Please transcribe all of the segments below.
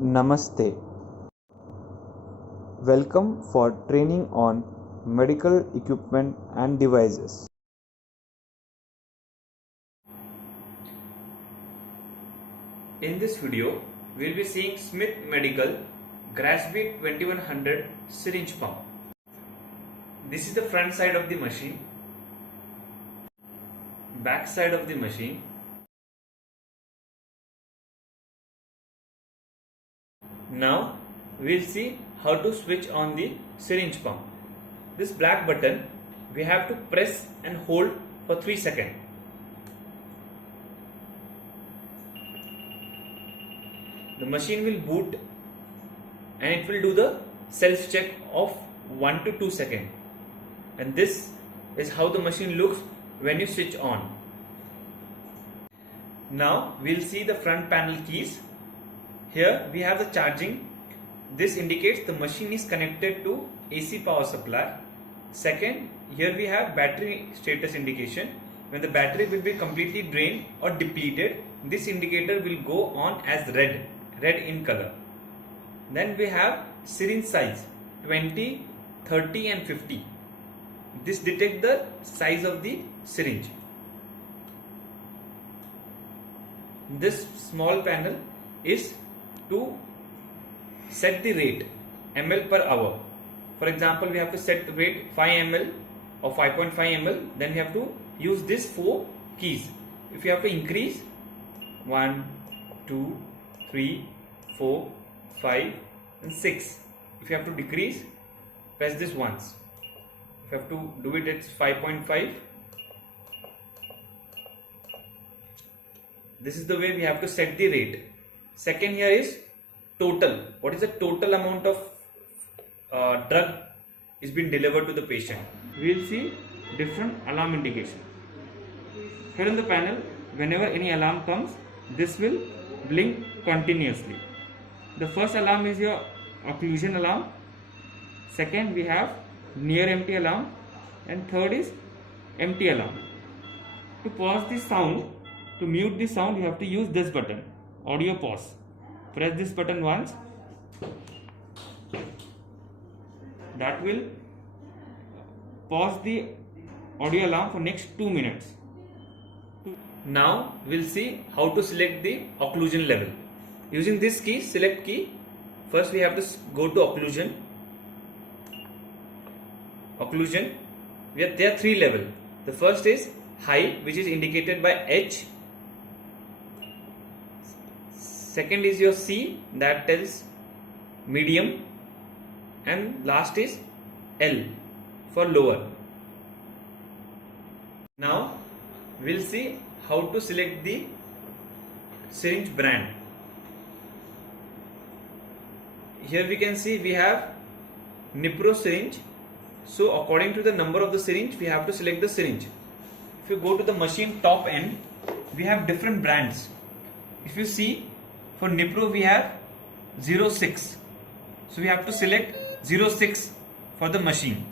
Namaste. Welcome for training on medical equipment and devices. In this video, we will be seeing Smith Medical Grasby 2100 syringe pump. This is the front side of the machine, back side of the machine. Now we will see how to switch on the syringe pump. This black button we have to press and hold for 3 seconds. The machine will boot and it will do the self check of 1 to 2 seconds. And this is how the machine looks when you switch on. Now we will see the front panel keys. Here we have the charging. This indicates the machine is connected to AC power supply. Second, here we have battery status indication. When the battery will be completely drained or depleted, this indicator will go on as red in color. Then we have syringe size 20, 30 and 50. This detects the size of the syringe. This small panel is to set the rate ml per hour. For example, we have to set the rate 5 ml or 5.5 ml, then we have to use these 4 keys. If you have to increase 1, 2, 3, 4, 5 and 6. If you have to decrease, press this once. If you have to do it, it's 5.5. This is the way we have to set the rate. Second here is total. What is the total amount of drug is being delivered to the patient? We will see different alarm indication. Here on the panel, whenever any alarm comes, this will blink continuously. The first alarm is your occlusion alarm. Second, we have near empty alarm, and third is empty alarm. To pause the sound, to mute the sound, you have to use this button, audio pause. Press this button once. That will pause the audio alarm for next 2 minutes. Now we'll see how to select the occlusion level. Using this key, select key, first we have to go to occlusion. Occlusion, there are 3 levels. The first is high, which is indicated by H. Second is your C, that tells medium, and last is L for lower. Now we'll see how to select the syringe brand. Here we can see we have Nipro syringe. So according to the number of the syringe, we have to select the syringe. If you go to the machine top end, we have different brands. If you see, for Nipro we have 06. So we have to select 06 for the machine.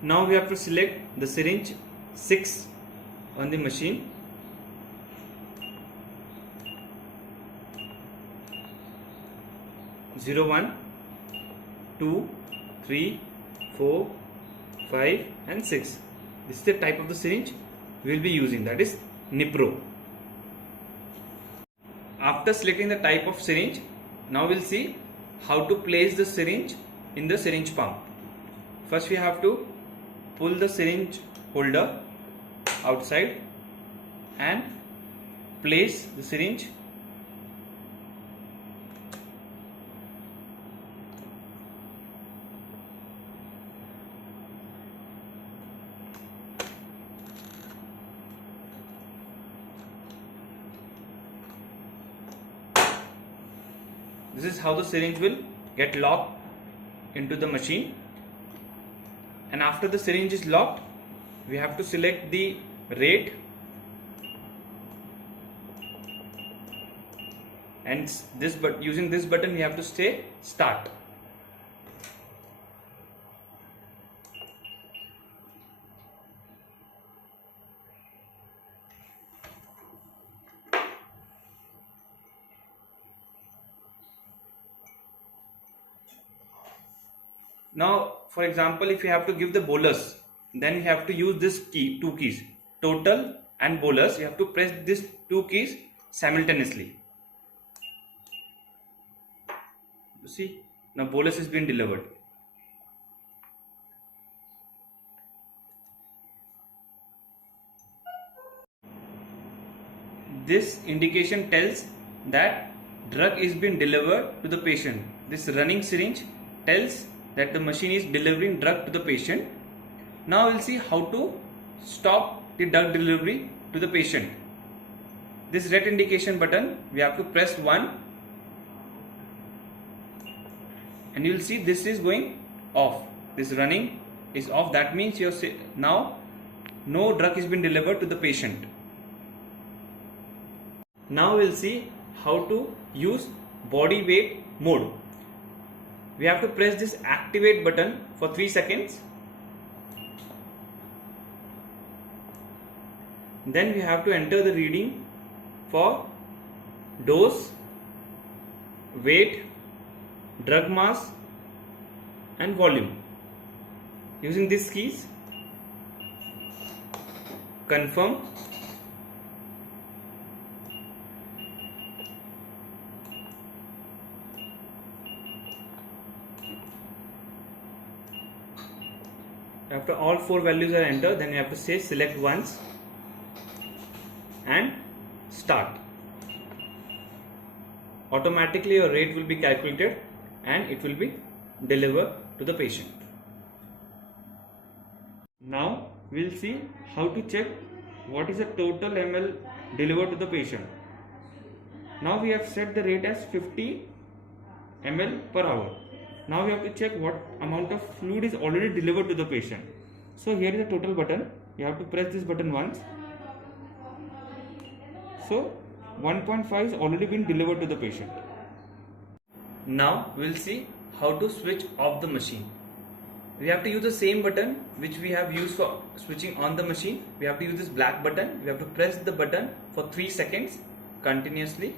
Now we have to select the syringe 6 on the machine. Zero, 1, 2, 3, 4, 5 and 6. This is the type of the syringe we will be using, that is Nipro. After selecting the type of syringe, now we'll see how to place the syringe in the syringe pump. First we have to pull the syringe holder outside and place the syringe . This is how the syringe will get locked into the machine. And after the syringe is locked, we have to select the rate, and using this button we have to say start. Now, for example, if you have to give the bolus, then you have to use this key, two keys, total and bolus. You have to press these two keys simultaneously. You see, now bolus is being delivered. This indication tells that drug is being delivered to the patient. This running syringe tells that the machine is delivering drug to the patient. Now we'll see how to stop the drug delivery to the patient. This red indication button, we have to press 1 and you will see this is going off. This running is off. That means now no drug is being delivered to the patient. Now we'll see how to use body weight mode. We have to press this activate button for 3 seconds. Then we have to enter the reading for dose, weight, drug mass and volume. Using these keys, confirm, after all 4 values are entered, then you have to say select once and start. Automatically your rate will be calculated and it will be delivered to the patient. Now we will see how to check what is the total ml delivered to the patient. Now we have set the rate as 50 ml per hour. Now we have to check what amount of fluid is already delivered to the patient. So here is the total button. You have to press this button once. So 1.5 is already been delivered to the patient. Now we will see how to switch off the machine. We have to use the same button which we have used for switching on the machine. We have to use this black button. We have to press the button for 3 seconds continuously.